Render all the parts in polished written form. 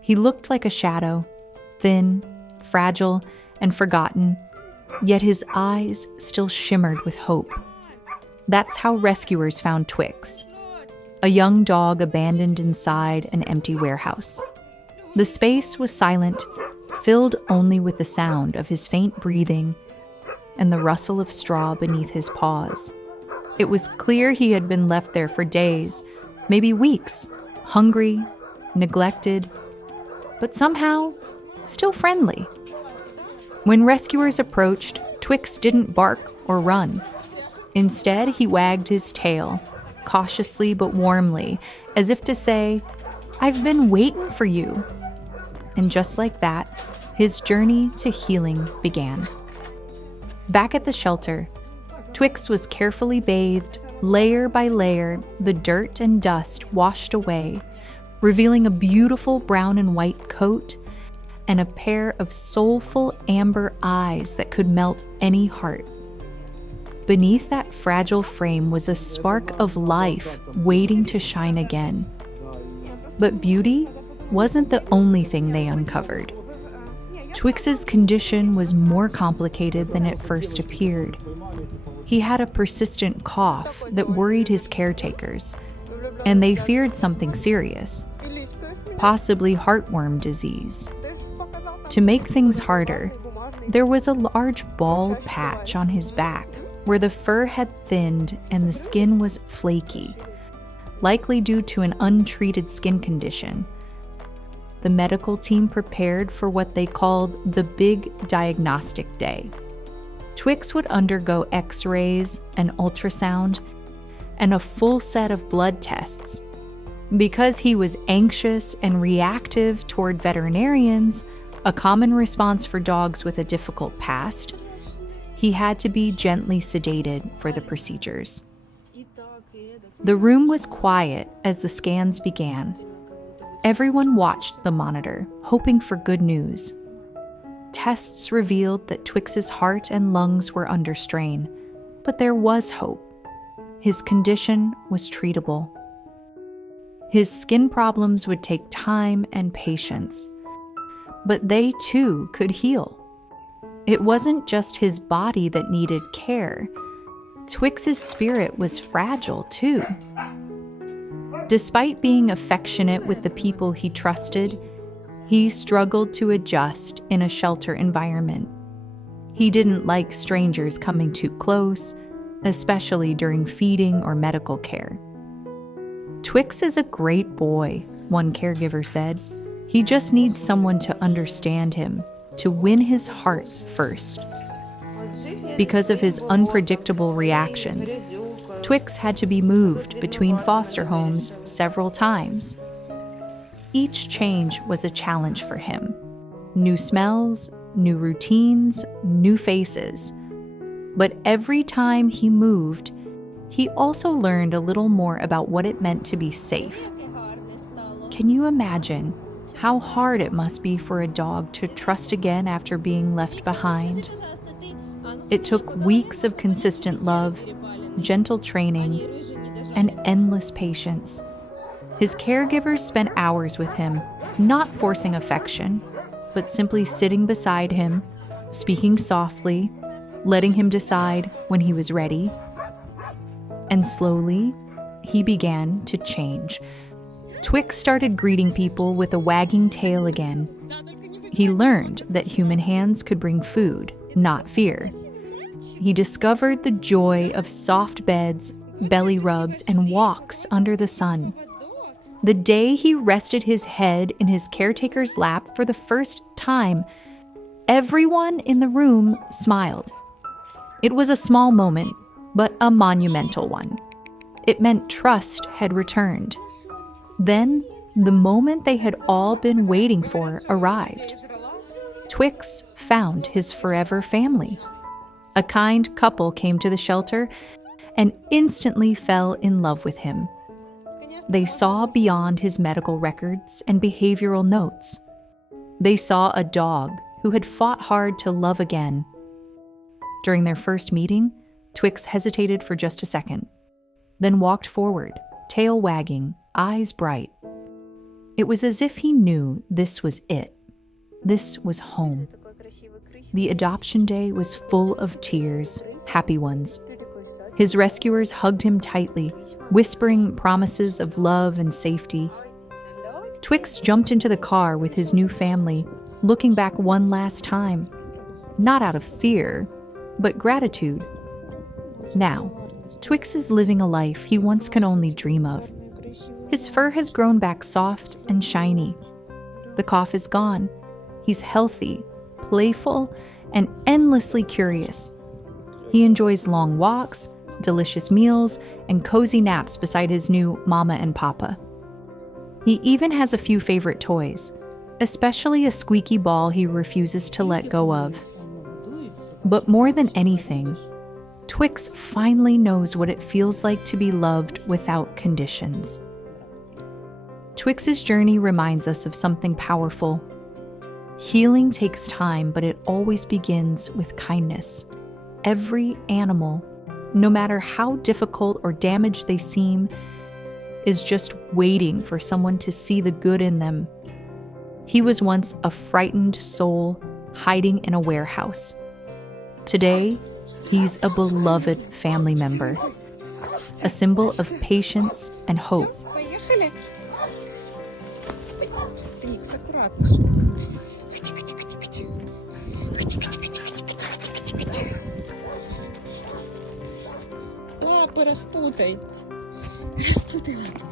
He looked like a shadow, thin, fragile, and forgotten, yet his eyes still shimmered with hope. That's how rescuers found Twix, a young dog abandoned inside an empty warehouse. The space was silent, filled only with the sound of his faint breathing and the rustle of straw beneath his paws. It was clear he had been left there for days, maybe weeks, hungry, neglected, but somehow still friendly. When rescuers approached, Twix didn't bark or run. Instead, he wagged his tail, cautiously but warmly, as if to say, "I've been waiting for you." And just like that, his journey to healing began. Back at the shelter, Twix was carefully bathed, layer by layer, the dirt and dust washed away, revealing a beautiful brown and white coat and a pair of soulful amber eyes that could melt any heart. Beneath that fragile frame was a spark of life waiting to shine again. But beauty wasn't the only thing they uncovered. Twix's condition was more complicated than it first appeared. He had a persistent cough that worried his caretakers, and they feared something serious, possibly heartworm disease. To make things harder, there was a large bald patch on his back where the fur had thinned and the skin was flaky, likely due to an untreated skin condition. The medical team prepared for what they called the big diagnostic day. Twix would undergo X-rays, an ultrasound, and a full set of blood tests. Because he was anxious and reactive toward veterinarians, a common response for dogs with a difficult past, he had to be gently sedated for the procedures. The room was quiet as the scans began. Everyone watched the monitor, hoping for good news. Tests revealed that Twix's heart and lungs were under strain, but there was hope. His condition was treatable. His skin problems would take time and patience, but they too could heal. It wasn't just his body that needed care. Twix's spirit was fragile too. Despite being affectionate with the people he trusted, he struggled to adjust in a shelter environment. He didn't like strangers coming too close, especially during feeding or medical care. "Twix is a great boy," one caregiver said. "He just needs someone to understand him, to win his heart first." Because of his unpredictable reactions, Twix had to be moved between foster homes several times. Each change was a challenge for him. New smells, new routines, new faces. But every time he moved, he also learned a little more about what it meant to be safe. Can you imagine how hard it must be for a dog to trust again after being left behind? It took weeks of consistent love, gentle training, and endless patience. His caregivers spent hours with him, not forcing affection, but simply sitting beside him, speaking softly, letting him decide when he was ready. And slowly, he began to change. Twix started greeting people with a wagging tail again. He learned that human hands could bring food, not fear. He discovered the joy of soft beds, belly rubs, and walks under the sun. The day he rested his head in his caretaker's lap for the first time, everyone in the room smiled. It was a small moment, but a monumental one. It meant trust had returned. Then, the moment they had all been waiting for arrived. Twix found his forever family. A kind couple came to the shelter and instantly fell in love with him. They saw beyond his medical records and behavioral notes. They saw a dog who had fought hard to love again. During their first meeting, Twix hesitated for just a second, then walked forward, tail wagging, eyes bright. It was as if he knew this was it. This was home. The adoption day was full of tears, happy ones. His rescuers hugged him tightly, whispering promises of love and safety. Twix jumped into the car with his new family, looking back one last time, not out of fear, but gratitude. Now, Twix is living a life he once could only dream of. His fur has grown back soft and shiny. The cough is gone. He's healthy, playful, and endlessly curious. He enjoys long walks, delicious meals, and cozy naps beside his new mama and papa. He even has a few favorite toys, especially a squeaky ball he refuses to let go of. But more than anything, Twix finally knows what it feels like to be loved without conditions. Twix's journey reminds us of something powerful. Healing takes time, but it always begins with kindness. Every animal, no matter how difficult or damaged they seem, is just waiting for someone to see the good in them. He was once a frightened soul hiding in a warehouse. Today, he's a beloved family member, a symbol of patience and hope. Лапы распутай. Распутай лапы.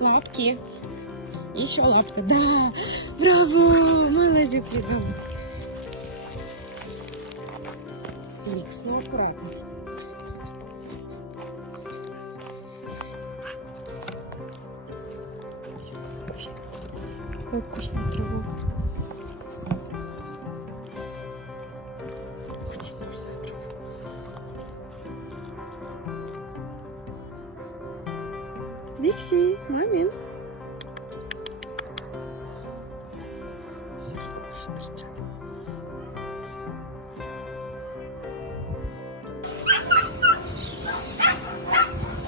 Лапки. Еще лапка. Да. Браво. Молодец, ребенок. Твикс, ну аккуратней. Какая вкусная трава. Очень вкусная трава. Твикси, мамин.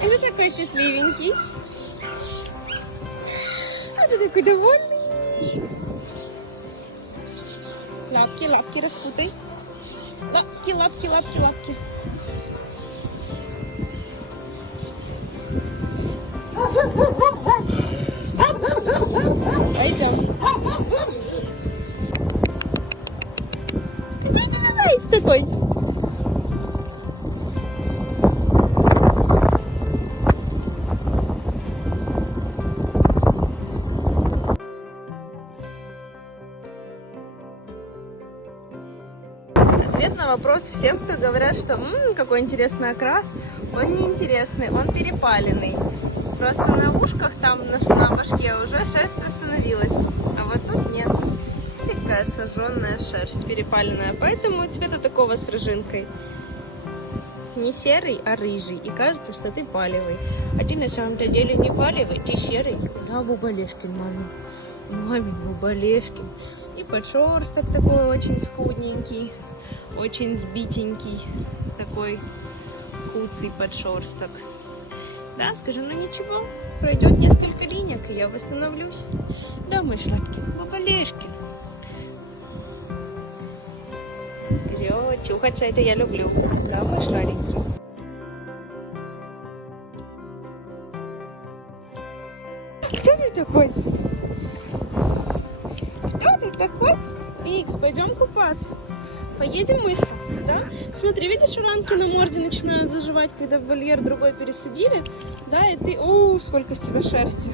Это такой счастливенький. А ты такой довольный. Лапки, лапки распутай. Лапки, лапки, лапки, лапки. Пойдем. Иди за заяц такой. Ответ на вопрос всем, кто говорят, что какой интересный окрас. Он не интересный, он перепаленный. Просто на ушках, там на башке уже шерсть восстановилась, а вот тут нет. Такая сожженная шерсть, перепаленная, поэтому цвета такого с рыжинкой. Не серый, а рыжий, и кажется, что ты палевый. А ты на самом-то деле не палевый, ты серый. Да, Бубалешкин, мамин. Мамин Бубалешкин. И подшерсток такой очень скудненький, очень сбитенький, такой куцый подшерсток. Да, скажем, ну ничего, пройдет несколько линек, и я восстановлюсь. Да, мой сладкий Бубалешкин. Чухаться это я люблю. Да, мой сладенький. Кто ты такой? Кто ты такой? Икс, пойдем купаться. Поедем мыться, да? Смотри, видишь, ранки на морде начинают заживать, когда в вольер другой пересадили, да, и ты, сколько с тебя шерсти.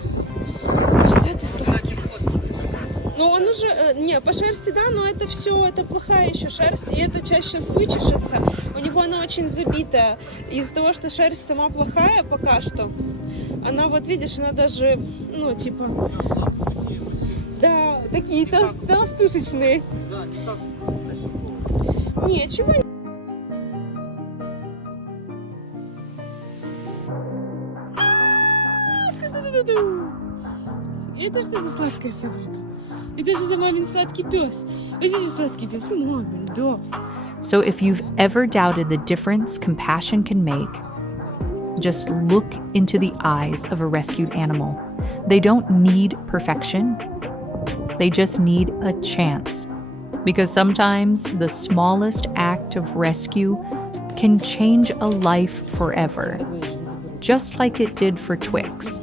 Что ты сладкий? Ну, он уже, не, по шерсти, да, но это все, это плохая еще шерсть, и это чаще сейчас вычешется. У него она очень забитая. Из-за того, что шерсть сама плохая пока что, она, вот видишь, она даже, ну, типа, да, такие толстушечные. Не, чего? Это что за сладкая собака? Это же за мамин сладкий пес. Это же сладкий пес. Мамин, да. So if you've ever doubted the difference compassion can make, just look into the eyes of a rescued animal. They don't need perfection. They just need a chance. Because sometimes the smallest act of rescue can change a life forever, just like it did for Twix.